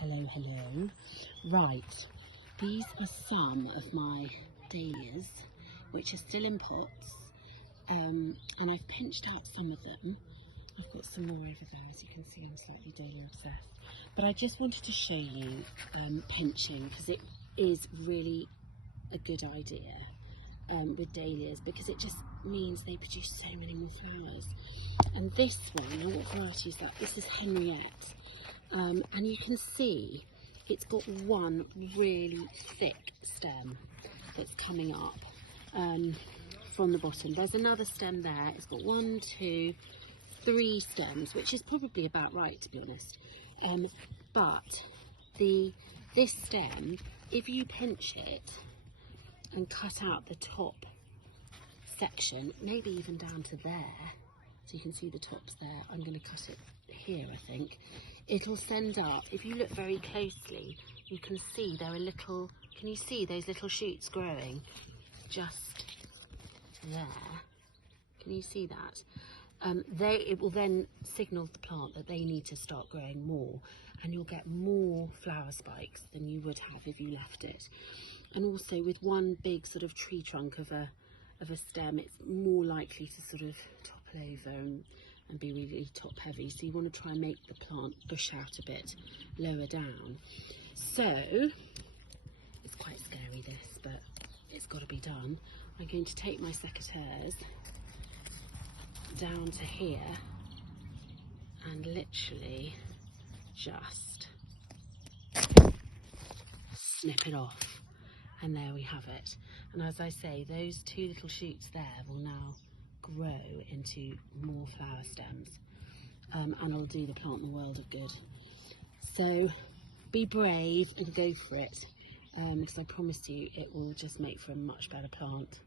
Hello. Right, these are some of my dahlias which are still in pots, and I've pinched out some of them. I've got some more over there. As you can see, I'm slightly dahlia obsessed, but I just wanted to show you pinching, because it is really a good idea with dahlias, because it just means they produce so many more flowers. And this one, what variety is that? This is Henriette. And you can see it's got one really thick stem that's coming up from the bottom. There's another stem there. It's got 1, 2, 3 stems, which is probably about right, to be honest. But this stem, if you pinch it and cut out the top section, maybe even down to there, so you can see the tops there. I'm going to cut it here, I think. It'll send up, if you look very closely, you can see there are little, can you see those little shoots growing just there? Can you see that? It will then signal the plant that they need to start growing more, and you'll get more flower spikes than you would have if you left it. And also, with one big sort of tree trunk of a stem, it's more likely to sort of topple over and be really top heavy. So you want to try and make the plant bush out a bit lower down. So it's quite scary, this, but it's got to be done. I'm going to take my secateurs down to here and literally just snip it off, and there we have it. And as I say, those 2 little shoots there will now grow into more flower stems, and it'll do the plant the world of good. So be brave and go for it, because I promise you it will just make for a much better plant.